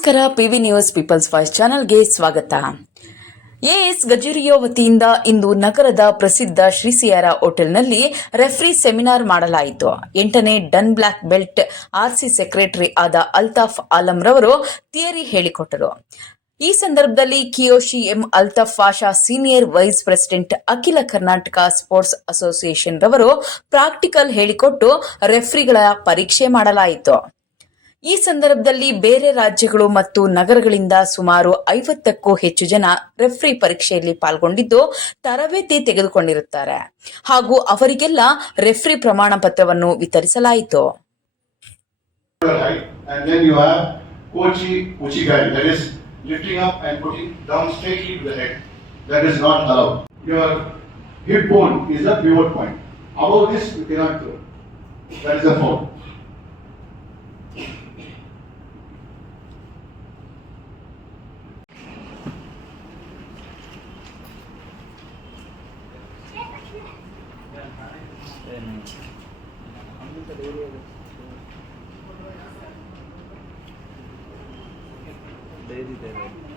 ನಮಸ್ಕಾರ, PV news people's voice ಚಾನೆಲ್ಗೆ ಸ್ವಾಗತ. ಎಎಸ್ ಗಜೇರಿಯೋ ವತಿಯಿಂದ ಇಂದು ನಗರದ ಪ್ರಸಿದ್ಧ ಶ್ರೀಸಿಯಾರ ಹೋಟೆಲ್ನಲ್ಲಿ ರೆಫ್ರಿ ಸೆಮಿನಾರ್ ಮಾಡಲಾಯಿತು. ಎಂಟನೇ dan black belt RC secretary ಆದ ಅಲ್ತಾಫ್ ಆಲಂ ರವರು ಥಿಯರಿ ಹೇಳಿಕೊಟ್ಟರು. ಈ ಸಂದರ್ಭದಲ್ಲಿ Kyoshi M Altaf Pasha senior vice president Akhila Karnataka sports association ರವರು ಪ್ರಾಕ್ಟಿಕಲ್ ಹೇಳಿಕೊಟ್ಟು ರೆಫ್ರಿಗಳ ಪರೀಕ್ಷೆ ಮಾಡಲಾಯಿತು. ಈ ಸಂದರ್ಭದಲ್ಲಿ ಬೇರೆ ರಾಜ್ಯಗಳು ಮತ್ತು ನಗರಗಳಿಂದ ಸುಮಾರು ಐವತ್ತಕ್ಕೂ ಹೆಚ್ಚು ಜನ ರೆಫ್ರಿ ಪರೀಕ್ಷೆಯಲ್ಲಿ ಪಾಲ್ಗೊಂಡಿದ್ದು ತರಬೇತಿ ತೆಗೆದುಕೊಂಡಿರುತ್ತಾರೆ. ಹಾಗೂ ಅವರಿಗೆಲ್ಲ ರೆಫ್ರಿ ಪ್ರಮಾಣ ಪತ್ರವನ್ನು ವಿತರಿಸಲಾಯಿತು. டைரி தேவை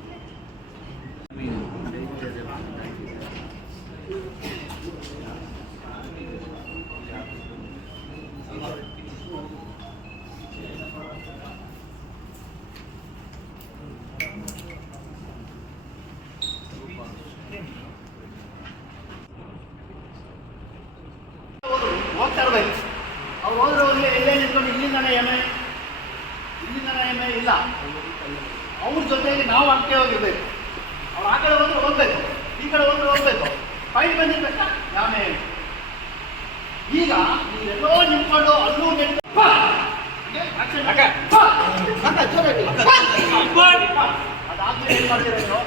ಹೋಗ್ತಾ ಇರಬೇಕು ಅವ್ರು ಹೋದ್ರೆ ಹೋಗಲಿ ಎಲ್ಲೇ ನಿಂತ್ಕೊಂಡು ಇಲ್ಲಿಂದನೇ ಎಮ್ಮೆ ಇಲ್ಲಿಂದನೇ ಎಮ್ಮೆ ಇಲ್ಲ. ಅವ್ರ ಜೊತೆಗೆ ನಾವು ಅಂಕೆ ಹೋಗಿರ್ಬೇಕು. ಅವ್ರು ಆ ಕಡೆ ಹೋದ್ರೆ ಹೋಗ್ಬೇಕು ಈ ಕಡೆ ಹೋದ್ರೆ ಹೋಗ್ಬೇಕು. ಫೈಟ್ ಬಂದಿರ್ಬೇಕ? ನಾನೇ ಎಮ್ಮೆ ಈಗ ನೀವೆಲ್ಲೋ ನಿಂತ್ಕೊಂಡು ಅಲ್ಲೂ ನಿಂತು! ಅದಾದ್ಮೇಲೆ ಏನ್ ಮಾಡ್ತೀರ ನೀವು?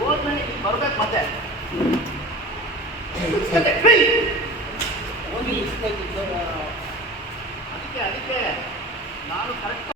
ಹೋದ್ಮೇಲೆ ಬರ್ಬೇಕು ಮತ್ತೆ. ಅದಕ್ಕೆ ಅದಕ್ಕೆ ನಾನು ಕರೆಕ್ಟ್